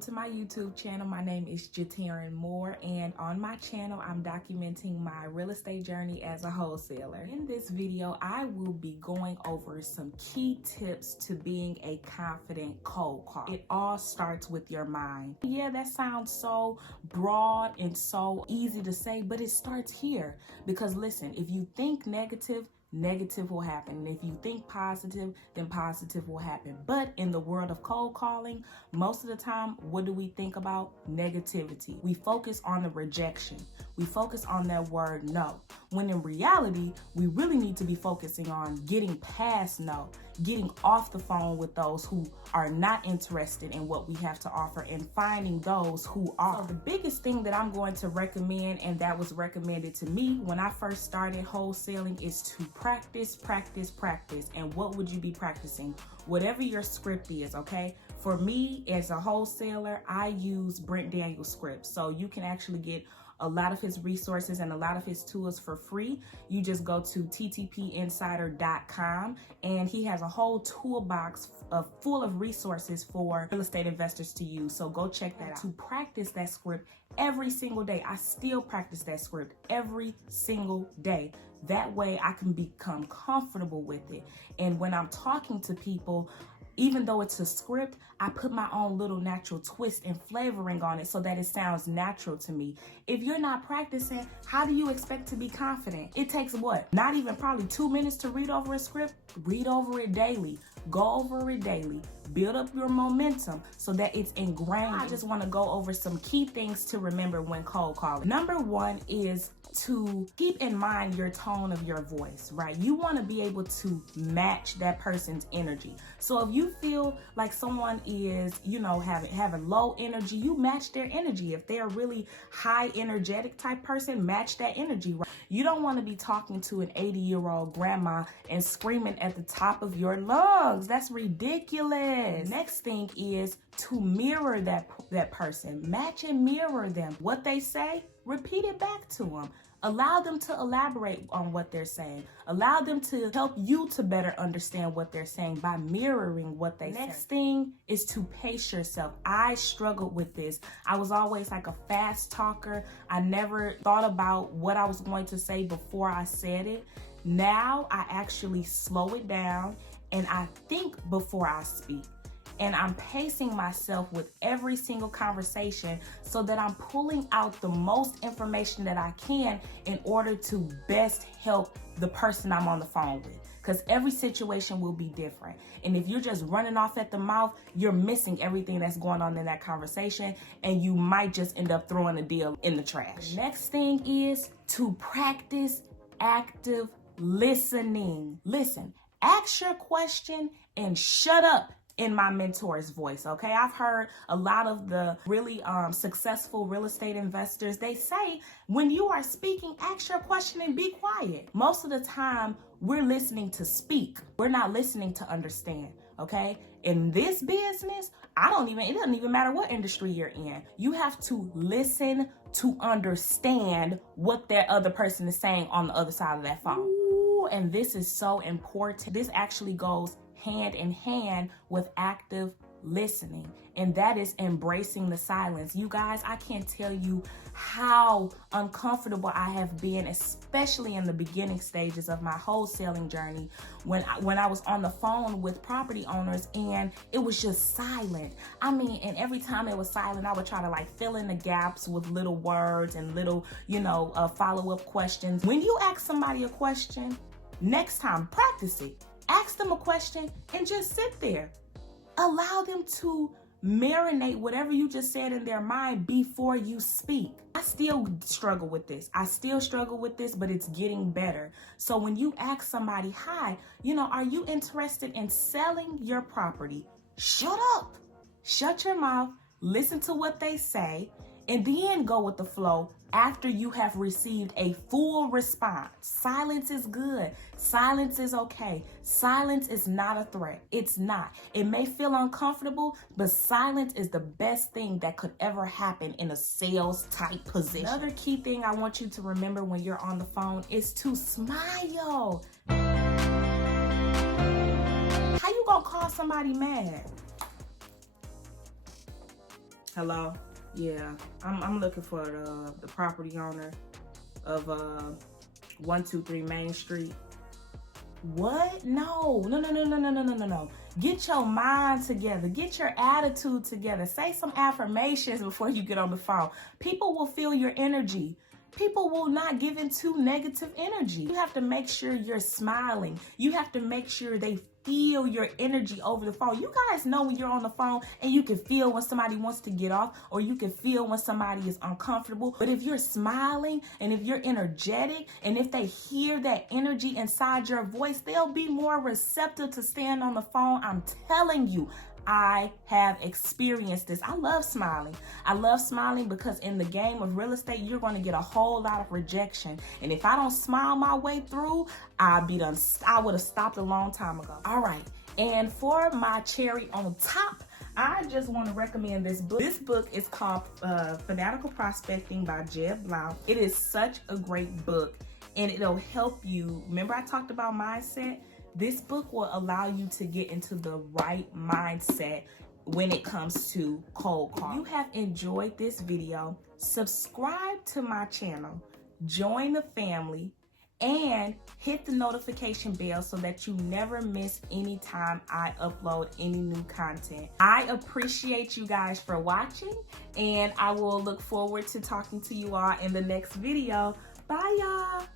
to my YouTube channel. My name is Jatarin Moore, and on my channel, I'm documenting my real estate journey as a wholesaler. In this video, I will be going over some key tips to being a confident cold caller. It all starts with your mind. Yeah, that sounds so broad and so easy to say, but it starts here. Because listen, if you think negative will happen. And if you think positive, then positive will happen. But in the world of cold calling, most of the time, what do we think about? Negativity. We focus on the rejection. We focus on that word no. When in reality, we really need to be focusing on getting past no, getting off the phone with those who are not interested in what we have to offer and finding those who are. So the biggest thing that I'm going to recommend, and that was recommended to me when I first started wholesaling, is to practice. And what would you be practicing? Whatever your script is, okay? For me, as a wholesaler, I use Brent Daniels scripts. So you can actually get a lot of his resources and a lot of his tools for free. You just go to ttpinsider.com and he has a whole toolbox full of resources for real estate investors to use. So go check that out. To practice that script every single day. I still practice that script every single day. That way I can become comfortable with it. And when I'm talking to people, even though it's a script, I put my own little natural twist and flavoring on it so that it sounds natural to me. If you're not practicing, how do you expect to be confident? It takes what? Not even probably 2 minutes to read over a script? Read over it daily. Go over it daily. Build up your momentum so that it's ingrained. I just want to go over some key things to remember when cold calling. Number one is to keep in mind your tone of your voice, right? You want to be able to match that person's energy. So if you feel like someone is, having low energy, you match their energy. If they're a really high energetic type person, match that energy, right? You don't want to be talking to an 80-year-old grandma and screaming at the top of your lungs. That's ridiculous. Next thing is to mirror that person. Match and mirror them. What they say, repeat it back to them. Allow them to elaborate on what they're saying. Allow them to help you to better understand what they're saying by mirroring what they say. Next thing is to pace yourself. I struggled with this. I was always like a fast talker. I never thought about what I was going to say before I said it. Now I actually slow it down and I think before I speak. And I'm pacing myself with every single conversation so that I'm pulling out the most information that I can in order to best help the person I'm on the phone with. Because every situation will be different. And if you're just running off at the mouth, you're missing everything that's going on in that conversation, and you might just end up throwing a deal in the trash. The next thing is to practice active listening. Listen, ask your question and shut up. In my mentor's voice, okay? I've heard a lot of the really successful real estate investors, they say, when you are speaking, ask your question and be quiet. Most of the time, we're listening to speak. We're not listening to understand, okay? In this business, it doesn't even matter what industry you're in. You have to listen to understand what that other person is saying on the other side of that phone. Ooh, and this is so important. This actually goes hand in hand with active listening, and that is embracing the silence. You guys, I can't tell you how uncomfortable I have been, especially in the beginning stages of my wholesaling journey, when I was on the phone with property owners and it was just silent. And every time it was silent, I would try to fill in the gaps with little words and little, follow-up questions. When you ask somebody a question, next time, practice it. Ask them a question and just sit there. Allow them to marinate whatever you just said in their mind before you speak. I still struggle with this, but it's getting better. So when you ask somebody, hi, are you interested in selling your property? Shut up. Shut your mouth. Listen to what they say. And then go with the flow after you have received a full response. Silence is good. Silence is okay. Silence is not a threat. It's not. It may feel uncomfortable, but silence is the best thing that could ever happen in a sales type position. Another key thing I want you to remember when you're on the phone is to smile. How you gonna call somebody mad? Hello? Yeah, I'm looking for the property owner of 123 Main Street. What? No. Get your mind together. Get your attitude together. Say some affirmations before you get on the phone. People will feel your energy. People will not give into negative energy. You have to make sure you're smiling. You have to make sure they feel your energy over the phone. You guys know when you're on the phone and you can feel when somebody wants to get off, or you can feel when somebody is uncomfortable. But if you're smiling and if you're energetic and if they hear that energy inside your voice, they'll be more receptive to staying on the phone. I'm telling you, I have experienced this. I love smiling. I love smiling because in the game of real estate, you're going to get a whole lot of rejection. And if I don't smile my way through, I'd be done. I would have stopped a long time ago. All right. And for my cherry on top, I just want to recommend this book. This book is called Fanatical Prospecting by Blount. It is such a great book and it'll help you. Remember I talked about mindset? This book will allow you to get into the right mindset when it comes to cold calling. If you have enjoyed this video, subscribe to my channel, join the family, and hit the notification bell so that you never miss any time I upload any new content. I appreciate you guys for watching, and I will look forward to talking to you all in the next video. Bye, y'all.